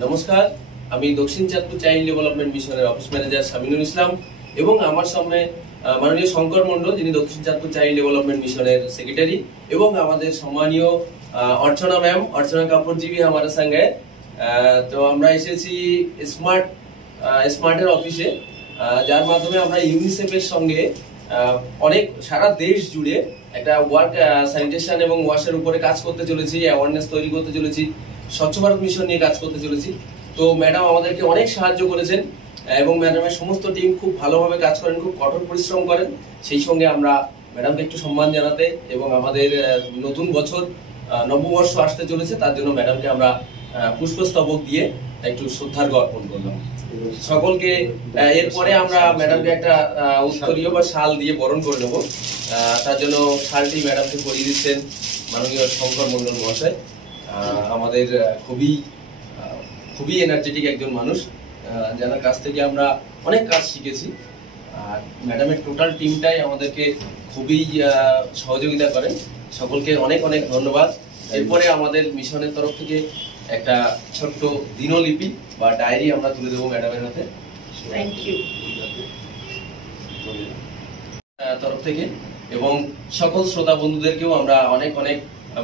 নমস্কার, আমি দক্ষিণ চাঁদপুর চাইল্ড ডেভেলপমেন্ট মিশনের অফিস ম্যানেজার শামিনুল ইসলাম এবং আমার সামনে মাননীয় শঙ্কর মণ্ডল, যিনি দক্ষিণ চাঁদপুর চাইল্ড ডেভেলপমেন্ট মিশনের সেক্রেটারি, এবং আমাদের সম্মানীয় অর্চনা ম্যাম, অর্চনা কাপুরজি আমার সঙ্গে। তো আমরা এসেছি স্মার্টের অফিসে, যার মাধ্যমে আমরা ইউনিসেফের সঙ্গে অনেক সারা দেশ জুড়ে একটা ওয়ার্ক স্যানিটেশন এবং ওয়াশের উপরে কাজ করতে চলেছি, অ্যাওয়ারনেস তৈরি করতে চলেছি, স্বচ্ছ ভারত মিশন নিয়ে কাজ করতে চলেছি। তো ম্যাডাম আমাদেরকে অনেক সাহায্য করেছেন এবং ম্যাডামের সমস্ত টিম খুব ভালোভাবে কাজ করেন, খুব কঠোর পরিশ্রম করেন। সেই সঙ্গে আমরা ম্যাডামকে একটু সম্মান জানাতে এবং আমাদের নতুন বছর নববর্ষ আসতে চলেছে, তার জন্য ম্যাডামকে আমরা পুষ্পস্তবক দিয়ে একটু শ্রদ্ধার্ঘ্য অর্পণ করলাম সকলকে। এরপরে আমরা ম্যাডামকে একটা উত্তরীয় বা শাল দিয়ে বরণ করে নেব। তার জন্য শালটি ম্যাডামকে পরিয়ে দিচ্ছেন মাননীয় শঙ্কর মণ্ডল মহাশয়। আমাদের খুবই এনার্জেটিক একজন মানুষ, যার কাছ থেকে আমরা অনেক কাজ শিখেছি। আর ম্যাডামের টোটাল টিমটাই আমাদেরকে খুবই সহযোগিতা করেন। সকলকে অনেক অনেক ধন্যবাদ। এরপরে আমাদের মিশনের তরফ থেকে একটা ছোট্ট দিনলিপি বা ডায়েরি আমরা তুলে দেবো ম্যাডামের হাতে। থ্যাংক ইউ তরফ থেকে, এবং সকল শ্রোতা বন্ধুদেরকেও আমরা অনেক অনেক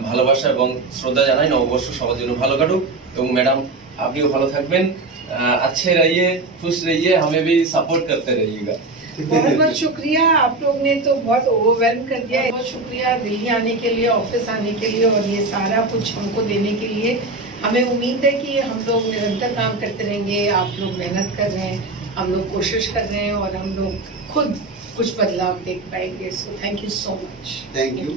ভালোবাসা এবং শ্রদ্ধা জানাই। নববর্ষ সবার জন্য ভালো কাটুক এবং ম্যাডাম আপনিও ভালো থাকবেন। अच्छे रहिए, खुश रहिए, हमें भी सपोर्ट करते रहिएगा। बहुत बहुत शुक्रिया, आप लोग ने तो बहुत ओवरवेलम कर दिया। बहुत शुक्रिया दिल्ली आने के लिए, ऑफिस आने के लिए और ये सारा कुछ हमको देने के लिए। हमें उम्मीद है कि हम लोग निरंतर काम करते रहेंगे। आप लोग मेहनत कर रहे हैं, हम लोग कोशिश कर रहे हैं और हम लोग खुद कुछ बदलाव देख पाएंगे। So thank you so much. Thank you.